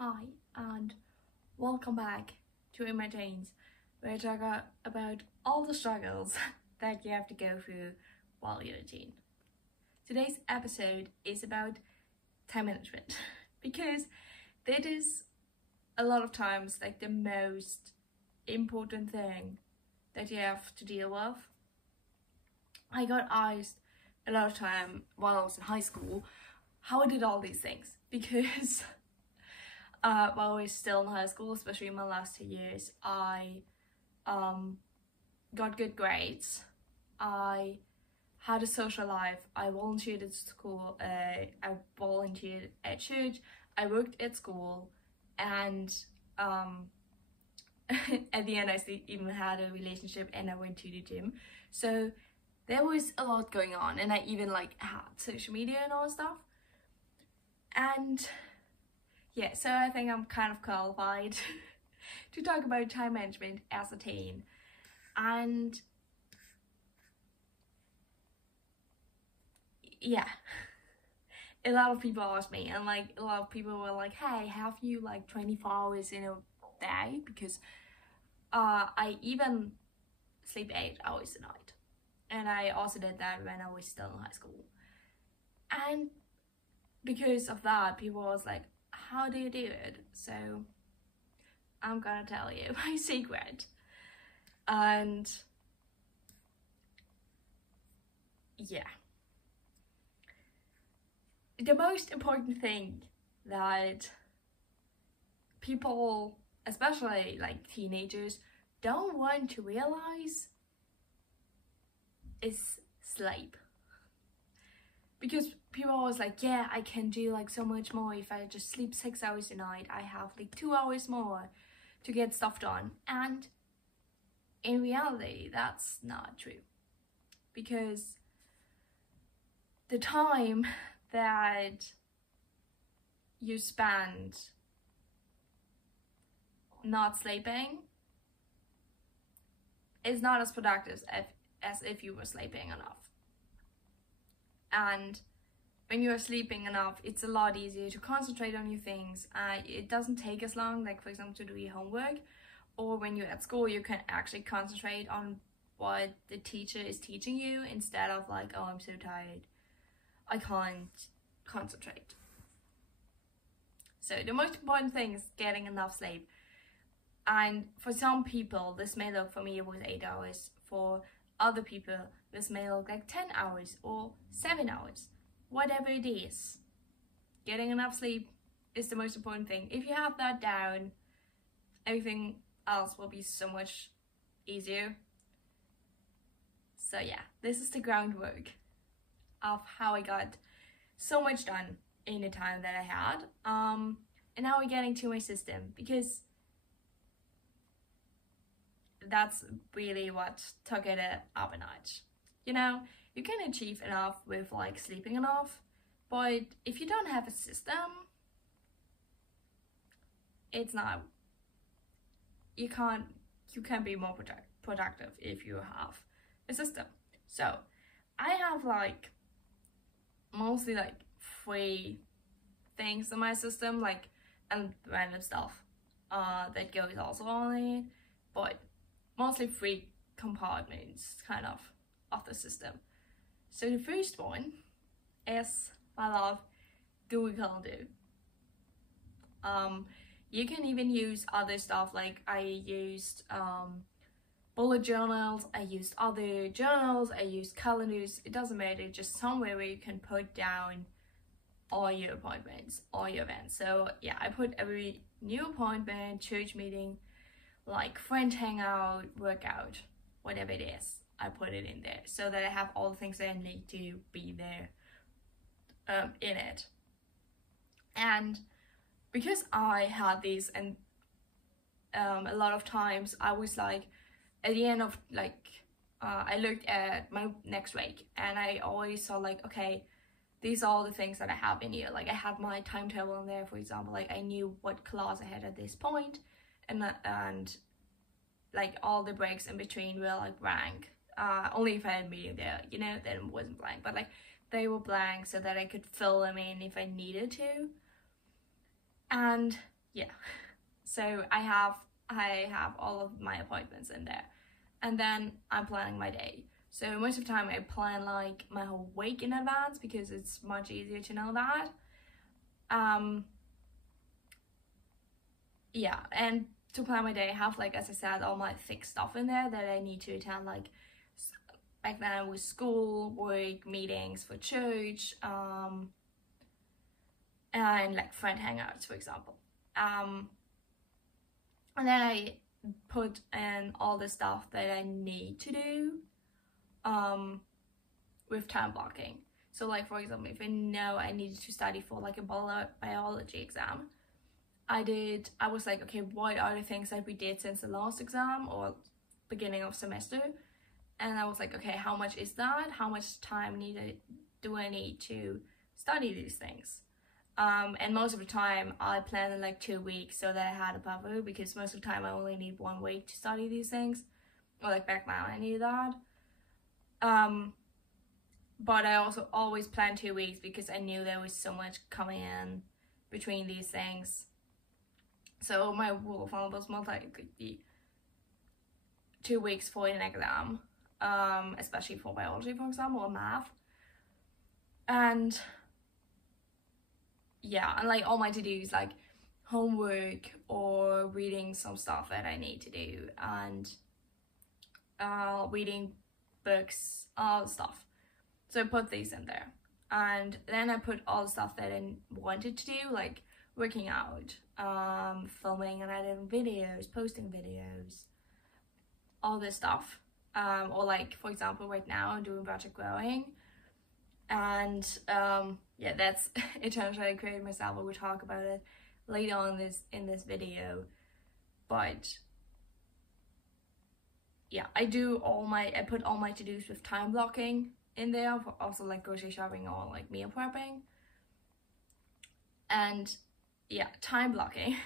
Hi, and welcome back to In My Teens, where I talk about all the struggles that you have to go through while you're a teen. Today's episode is about time management because that is a lot of times like the most important thing that you have to deal with. I got asked a lot of time while I was in high school how I did all these things because while I was still in high school, especially in my last 2 years, I got good grades. I had a social life. I volunteered at school. I volunteered at church. I worked at school, and at the end, I even had a relationship, and I went to the gym. So there was a lot going on, and I even like had social media and all that stuff. And yeah, so I think I'm kind of qualified to talk about time management as a teen. And yeah, a lot of people ask me, and like a lot of people were like, hey, have you like 24 hours in a day? Because I even sleep 8 hours a night. And I also did that when I was still in high school. And because of that, people was like, how do you do it? So I'm gonna tell you my secret. And yeah, the most important thing that people, especially like teenagers, don't want to realize is sleep. Because people are always like, yeah, I can do like so much more if I just sleep 6 hours a night. I have like 2 hours more to get stuff done. And in reality, that's not true. Because the time that you spend not sleeping is not as productive as if you were sleeping enough. And when you're sleeping enough, it's a lot easier to concentrate on your things. It doesn't take as long, like for example, to do your homework. Or when you're at school, you can actually concentrate on what the teacher is teaching you instead of like, oh, I'm so tired, I can't concentrate. So the most important thing is getting enough sleep. And for some people, this may look, for me it was 8 hours. For other people, this may look like 10 hours or 7 hours. Whatever it is, getting enough sleep is the most important thing. If you have that down, everything else will be so much easier. So yeah, this is the groundwork of how I got so much done in the time that I had. And now we're getting to my system, because that's really what took it up a notch. You know, you can achieve enough with like sleeping enough, but if you don't have a system, it's not, you can't be more productive if you have a system. So I have like mostly like 3 things in my system, like, and random stuff that goes also on it, but mostly 3 compartments kind of the system. So the first one is I love do we can do. You can even use other stuff, like I used bullet journals, I used other journals, I used calendars. It doesn't matter, just somewhere where you can put down all your appointments, all your events. So yeah, I put every new appointment, church meeting, like friend hangout, workout, whatever it is, I put it in there so that I have all the things that I need to be there in it. And because I had these, and a lot of times I was like, at the end of like, I looked at my next week and I always saw like, okay, these are all the things that I have in here. Like I had my timetable in there, for example, like I knew what class I had at this point, and like all the breaks in between were like blank. Only if I had a meeting there, you know, then it wasn't blank, but like they were blank so that I could fill them in if I needed to. And yeah, so I have all of my appointments in there, and then I'm planning my day. So most of the time I plan like my whole week in advance because it's much easier to know that. Yeah, and to plan my day, I have, like, as I said, all my fixed stuff in there that I need to attend, like back then with school, work, meetings for church, and like friend hangouts, for example. And then I put in all the stuff that I need to do with time blocking. So like, for example, if I know I needed to study for like a biology exam, I was like, okay, what are the things that we did since the last exam or beginning of semester? And I was like, okay, how much is that? How much time do I need to study these things? And most of the time I planned in like 2 weeks so that I had a buffer, because most of the time I only need 1 week to study these things. Or like back then I needed that. But I also always planned 2 weeks because I knew there was so much coming in between these things. So my rule of thumb was most likely 2 weeks for an exam, especially for biology, for example, or math. And yeah, and like all my to-dos, like homework or reading some stuff that I need to do, and reading books, all stuff. So I put these in there, and then I put all the stuff that I wanted to do, like working out, filming and editing videos, posting videos, all this stuff. Or like, for example, right now I'm doing Project Growing, and yeah, that's a challenge that I created myself. I will talk about it later on in this video. But yeah, I put all my to-dos with time blocking in there, for also like grocery shopping or like meal prepping. And yeah, time blocking.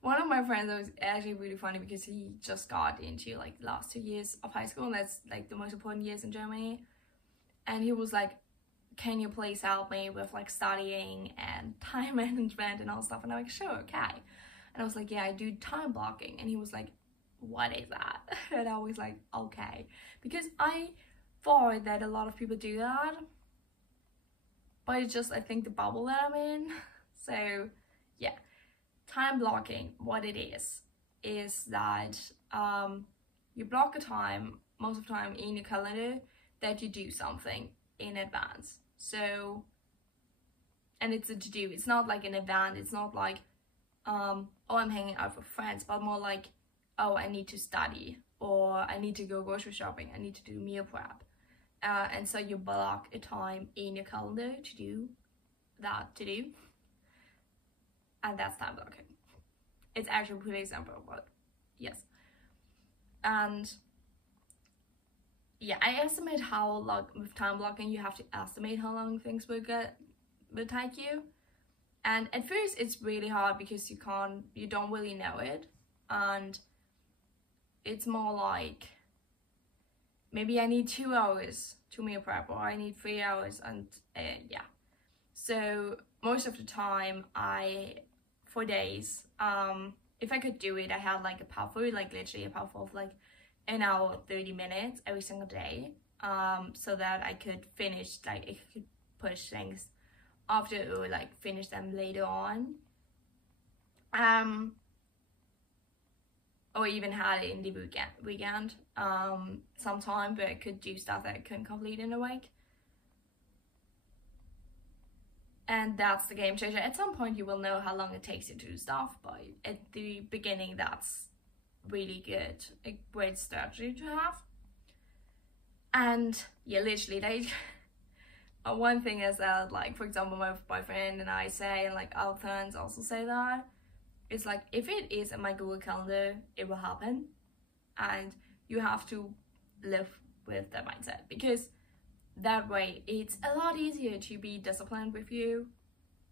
One of my friends was actually really funny because he just got into like the last 2 years of high school, and that's like the most important years in Germany. And he was like, can you please help me with like studying and time management and all stuff? And I'm like, sure, okay. And I was like, yeah, I do time blocking. And he was like, what is that? And I was like, okay. Because I thought that a lot of people do that, but it's just, I think, the bubble that I'm in. So yeah, time blocking, what it is that you block a time most of the time in your calendar that you do something in advance. So, and it's a to-do, it's not like an event, it's not like oh, I'm hanging out with friends, but more like, oh, I need to study, or I need to go grocery shopping, I need to do meal prep. And so you block a time in your calendar to do that to do, and that's time blocking. It's actually a pretty simple, but yes. And yeah, I estimate how long, with time blocking, you have to estimate how long things will take you. And at first it's really hard because you don't really know it, and it's more like, maybe I need 2 hours to meal prep, or I need 3 hours, and yeah. So most of the time, for days, if I could do it, I had like a buffer, like literally a buffer of like an hour, 30 minutes every single day, so that I could finish, like I could push things after, or like finish them later on. Or even had it in the weekend sometime, but I could do stuff that I couldn't complete in a week. And that's the game changer. At some point you will know how long it takes you to do stuff, but at the beginning that's really good, a great strategy to have. And yeah, literally, like one thing is that, like, for example, my boyfriend and I say, and like our friends also say that, it's like, if it is in my Google Calendar, it will happen. And you have to live with that mindset, because that way it's a lot easier to be disciplined with your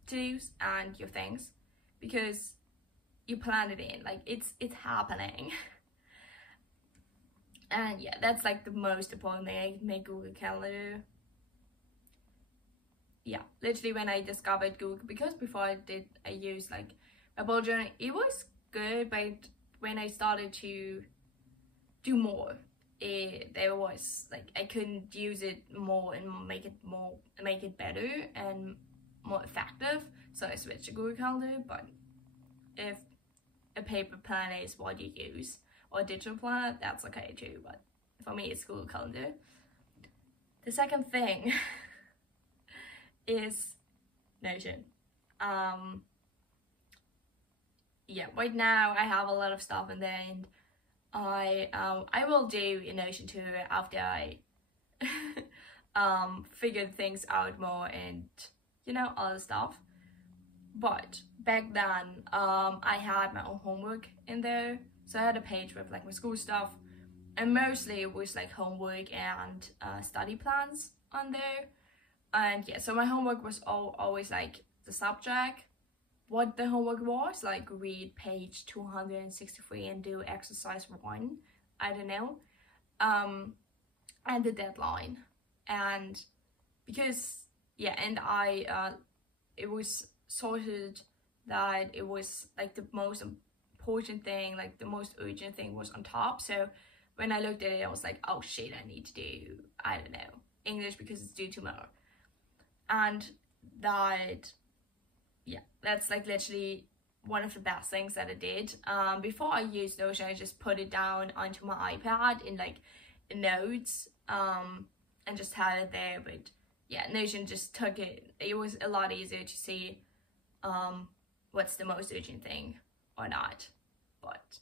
to-dos and your things, because you plan it in, like it's happening. And yeah, that's like the most important thing. I make Google Calendar. Yeah, literally when I discovered Google, because before I used like a bullet journal, it was good, but when I started to do more, there was like I couldn't use it more and make it better and more effective, so I switched to Google Calendar. But if a paper planner is what you use, or a digital planner, that's okay too, but for me it's Google Calendar. The second thing is Notion. Yeah, right now I have a lot of stuff in there, and I will do a Notion tour after I figured things out more and other stuff. But back then I had my own homework in there, so I had a page with like my school stuff, and mostly it was like homework and study plans on there. And yeah, so my homework was always like the subject, what the homework was, like read page 263 and do exercise 1, I don't know, and the deadline. And because and I it was sorted that it was like the most important thing, like the most urgent thing was on top. So when I looked at it, I was like, oh shit, I need to do, I don't know, English because it's due tomorrow. And that's like literally one of the best things that I did. Before I used Notion, I just put it down onto my iPad in like notes and just had it there. But yeah, Notion just took it. It was a lot easier to see what's the most urgent thing or not. But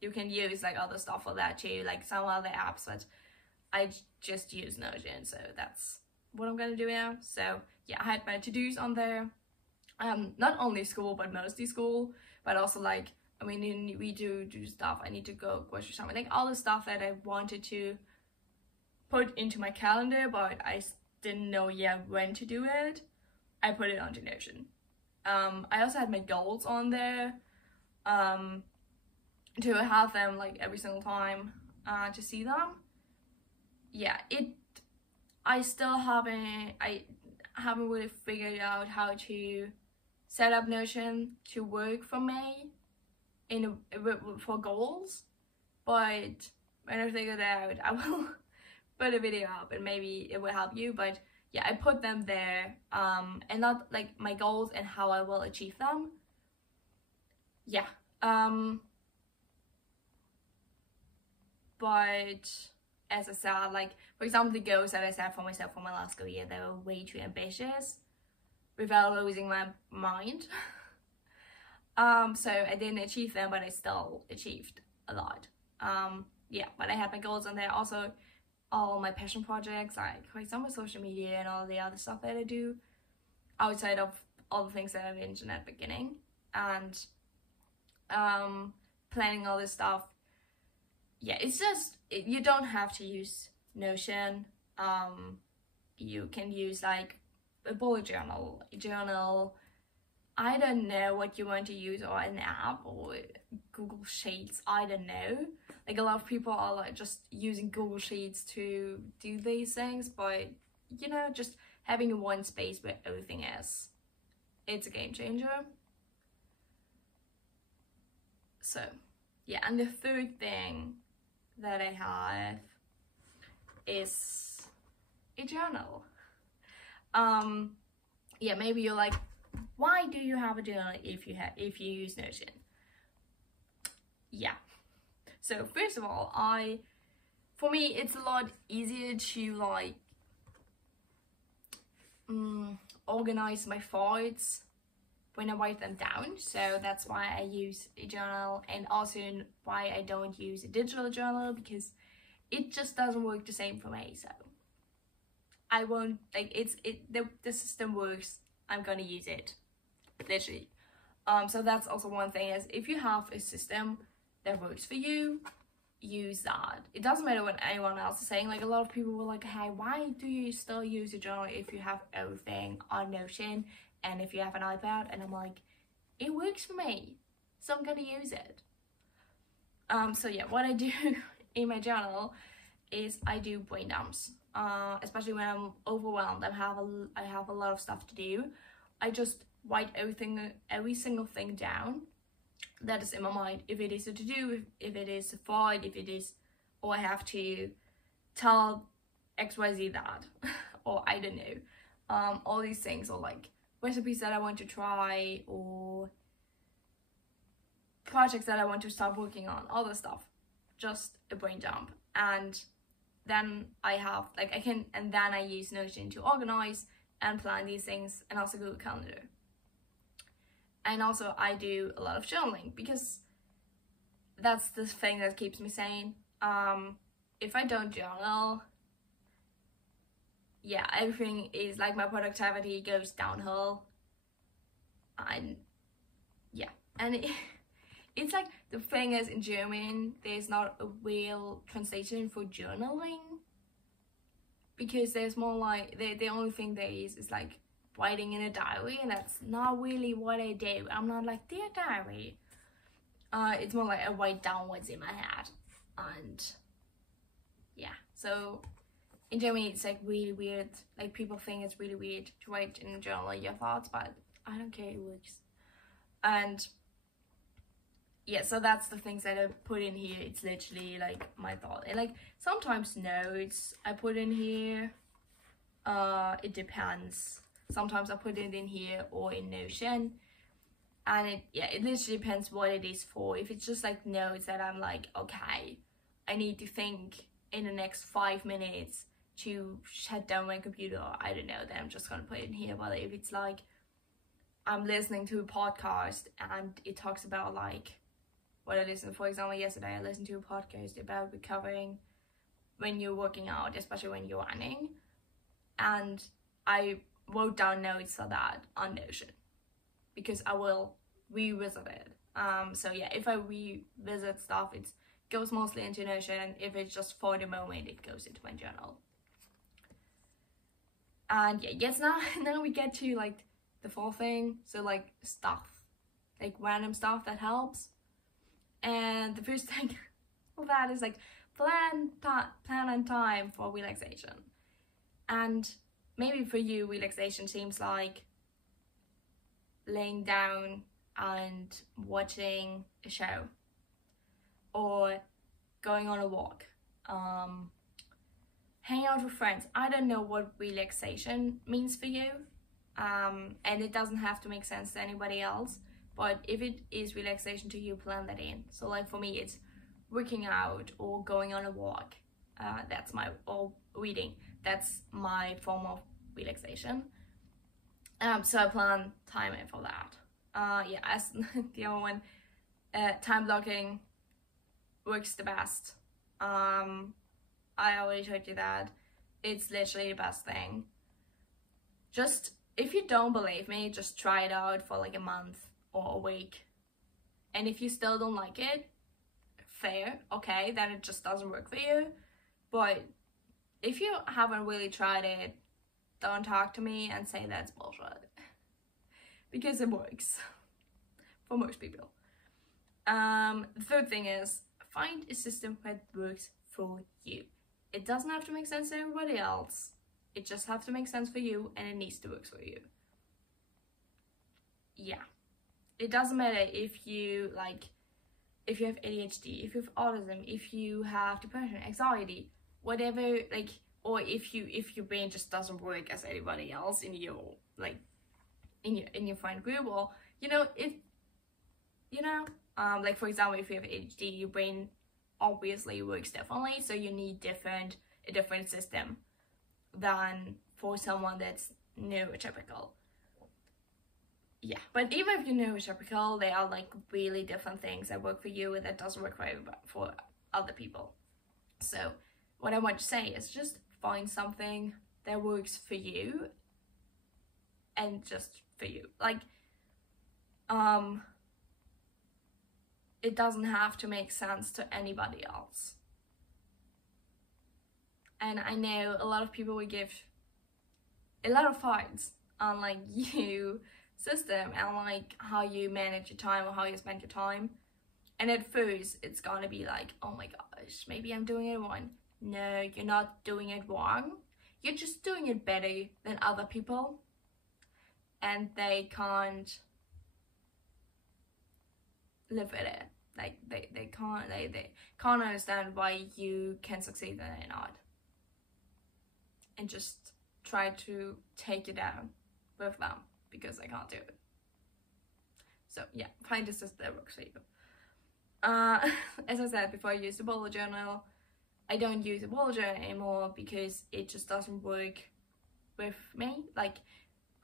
you can use like other stuff for that too, like some other apps, but I just use Notion, so that's what I'm gonna do now. So yeah, I had my to-dos on there, not only school but mostly school, but also like we do stuff. I need to go grocery shopping, like all the stuff that I wanted to put into my calendar but I didn't know yet when to do it. I put it onto Notion. I also had my goals on there to have them like every single time to see them. Yeah, I haven't really figured out how to set up Notion to work for me for goals, but when I figure that out, I will put a video up and maybe it will help you. But yeah, I put them there, and not like my goals and how I will achieve them. Yeah, but as I said, like for example, the goals that I set for myself for my last school year, they were way too ambitious without losing my mind. So I didn't achieve them, but I still achieved a lot. Yeah, but I had my goals on there. Also, all my passion projects, like for example, social media and all the other stuff that I do outside of all the things that I mentioned at the beginning, and planning all this stuff. Yeah, it's just, you don't have to use Notion. You can use like a bullet journal, I don't know what you want to use, or an app or Google Sheets, I don't know. Like a lot of people are like just using Google Sheets to do these things, but just having one space where everything is, it's a game changer. So yeah, and the third thing that I have is a journal. Yeah, maybe you're like, why do you have a journal if you use Notion? Yeah, so first of all, for me it's a lot easier to like organize my thoughts when I write them down, so that's why I use a journal, and also why I don't use a digital journal, because it just doesn't work the same for me. So I won't, like, the system works, I'm gonna use it, literally. So that's also one thing, is if you have a system that works for you, use that. It doesn't matter what anyone else is saying. Like a lot of people were like, hey, why do you still use a journal if you have everything on Notion and if you have an iPad? And I'm like, it works for me, so I'm gonna use it. So yeah, what I do in my journal is I do brain dumps, especially when I'm overwhelmed. I have a lot of stuff to do. I just write every single thing down that is in my mind. If it is a to-do, if it is a fight, if it is, or I have to tell XYZ that, or I don't know, all these things, or like recipes that I want to try, or projects that I want to start working on, all this stuff, just a brain dump. And then I have like and then I use Notion to organize and plan these things, and also Google Calendar. And also I do a lot of journaling, because that's the thing that keeps me sane. If I don't journal, yeah, everything is like, my productivity goes downhill. And yeah, and it's like, the thing is, in German there's not a real translation for journaling, because there's more like, the only thing there is like writing in a diary, and that's not really what I do. I'm not like, dear diary. It's more like I write down what's in my head. And yeah, so in Germany it's like really weird, like people think it's really weird to write in a journal your thoughts, but I don't care, it works. And yeah, so that's the things that I put in here. It's literally like my thought, and like sometimes notes I put in here. It depends. Sometimes I put it in here or in Notion, and it literally depends what it is for. If it's just like notes that I'm like, okay, I need to think in the next 5 minutes to shut down my computer, I don't know, then I'm just gonna put it in here. But if it's like I'm listening to a podcast and it talks about like what I listened, for example, yesterday I listened to a podcast about recovering when you're working out, especially when you're running, and I wrote down notes for that on Notion, because I will revisit it. So yeah, if I revisit stuff, it goes mostly into Notion, and if it's just for the moment, it goes into my journal. And yeah, yes, now we get to like the fourth thing, so like stuff, like random stuff that helps. And the first thing of that is like plan and time for relaxation. And maybe for you, relaxation seems like laying down and watching a show, or going on a walk, hanging out with friends. I don't know what relaxation means for you, and it doesn't have to make sense to anybody else. But if it is relaxation to you, plan that in. So like for me, it's working out or going on a walk. That's my, or reading. That's my form of relaxation. So I plan time in for that. Yeah, as the other one, time blocking works the best. I already told you that. It's literally the best thing. Just, if you don't believe me, just try it out for like a month or a week. And if you still don't like it, fair, okay, then it just doesn't work for you. But if you haven't really tried it, don't talk to me and say that's bullshit, because it works for most people. The third thing is, find a system that works for you. It doesn't have to make sense to everybody else. It just has to make sense for you, and it needs to work for you. Yeah. It doesn't matter if you if you have ADHD, if you have autism, if you have depression, anxiety, whatever, like, or if your brain just doesn't work as anybody else in your in your friend group, or like for example, if you have ADHD, your brain obviously works differently, so you need a different system than for someone that's neurotypical. Yeah, but even if you're neurotypical, they are like really different things that work for you and that doesn't work for other people. So what I want to say is, just find something that works for you, and just for you. Like, it doesn't have to make sense to anybody else. And I know a lot of people will give a lot of thoughts on like you system and like how you manage your time or how you spend your time. And at first it's gonna be like, oh my gosh, maybe I'm doing it wrong. No, you're not doing it wrong. You're just doing it better than other people, and they can't live with it. Like they can't understand why you can succeed and they're not, and just try to take you down with them because they can't do it. So yeah, find a system that works for you. As I said before, I used a bullet journal. I don't use a bullet journal anymore because it just doesn't work with me. Like,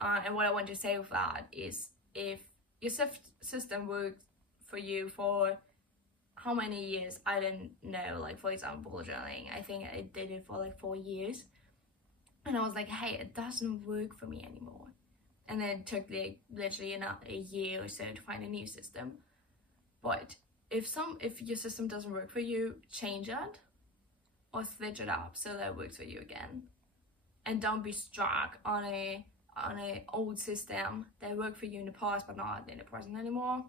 and what I want to say with that is, if your system worked for you for how many years, I don't know. Like, for example, bullet journaling, I think I did it for like 4 years, and I was like, hey, it doesn't work for me anymore. And then it took like literally a year or so to find a new system. But if your system doesn't work for you, change it or switch it up so that it works for you again. And don't be stuck on a old system that worked for you in the past but not in the present anymore.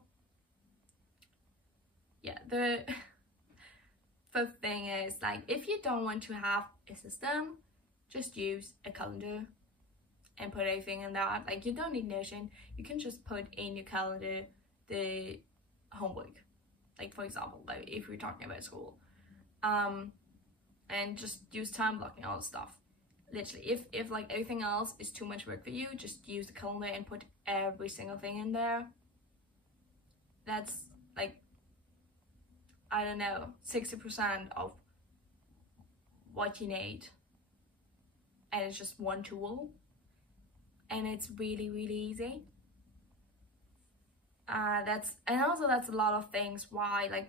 Yeah, the fifth thing is, like, if you don't want to have a system, just use a calendar and put everything in that. Like, you don't need Notion. You can just put in your calendar the homework, like, for example, like if we're talking about school, and just use time blocking, all the stuff. Literally, if like everything else is too much work for you, just use the calendar and put every single thing in there. That's like, I don't know, 60% of what you need, and it's just one tool, and it's really, really easy. That's a lot of things why, like,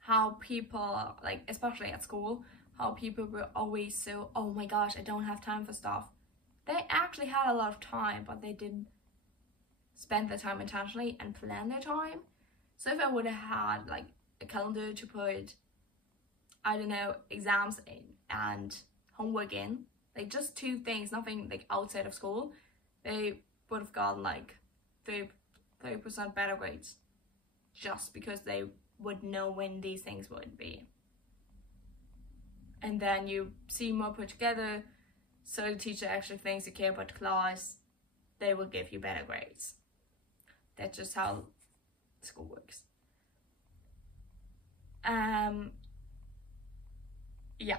how people, like, especially at school, how people were always so, oh my gosh, I don't have time for stuff. They actually had a lot of time, but they didn't spend their time intentionally and plan their time. So if I would have had like a calendar to put, I don't know, exams in and homework in, like just 2 things, nothing like outside of school, they would have gotten like 30% better grades, just because they would know when these things would be. And then you see more put together, so the teacher actually thinks you care about the class, they will give you better grades. That's just how school works. Yeah,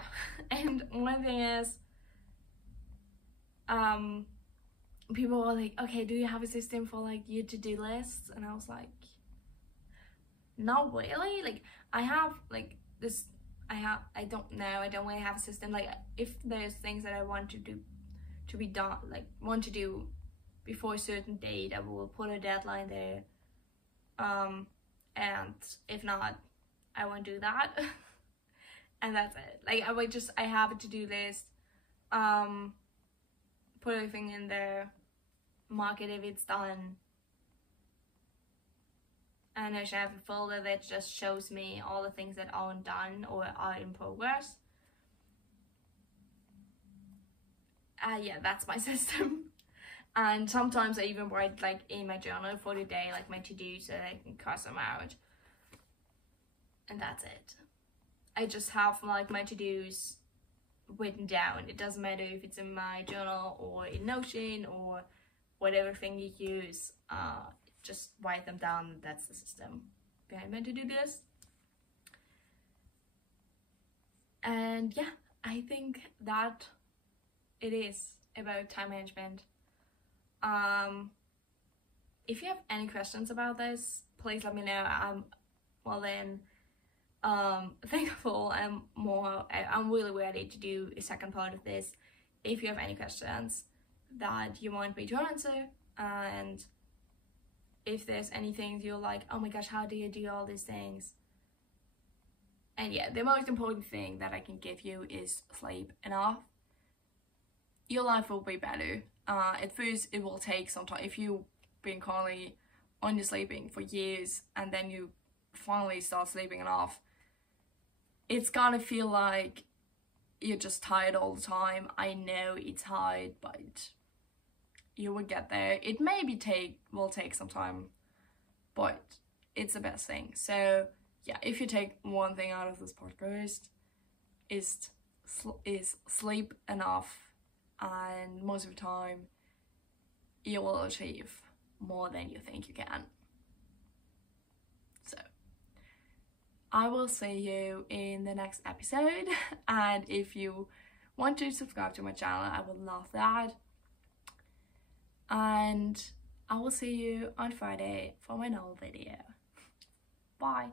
and one thing is, people were like, okay, do you have a system for like your to-do lists? And I was like, not really. Like, I have like this, I don't know, I don't really have a system. Like, if there's things that I want to do, to be done, like want to do before a certain date, I will put a deadline there, and if not, I won't do that. And that's it. Like, I have a to-do list, put everything in there, mark it if it's done, and I should have a folder that just shows me all the things that aren't done or are in progress. Yeah, that's my system. And sometimes I even write like in my journal for the day, like my to-do, so I can cross them out. And that's it. I just have like my to-dos written down. It doesn't matter if it's in my journal or in Notion or whatever thing you use. Just write them down. That's the system behind my to-do list. And yeah, I think that it is about time management. If you have any questions about this, please let me know. Thankful. I'm really ready to do a second part of this. If you have any questions that you want me to answer, and if there's anything you're like, oh my gosh, how do you do all these things? And yeah, the most important thing that I can give you is sleep enough. Your life will be better. At first it will take some time. If you've been currently undersleeping for years and then you finally start sleeping enough, it's gonna feel like you're just tired all the time. I know it's hard, but you will get there. It will take some time, but it's the best thing. So yeah, if you take one thing out of this podcast, is sleep enough, and most of the time you will achieve more than you think you can. I will see you in the next episode, and if you want to subscribe to my channel, I would love that. And I will see you on Friday for my new video. Bye.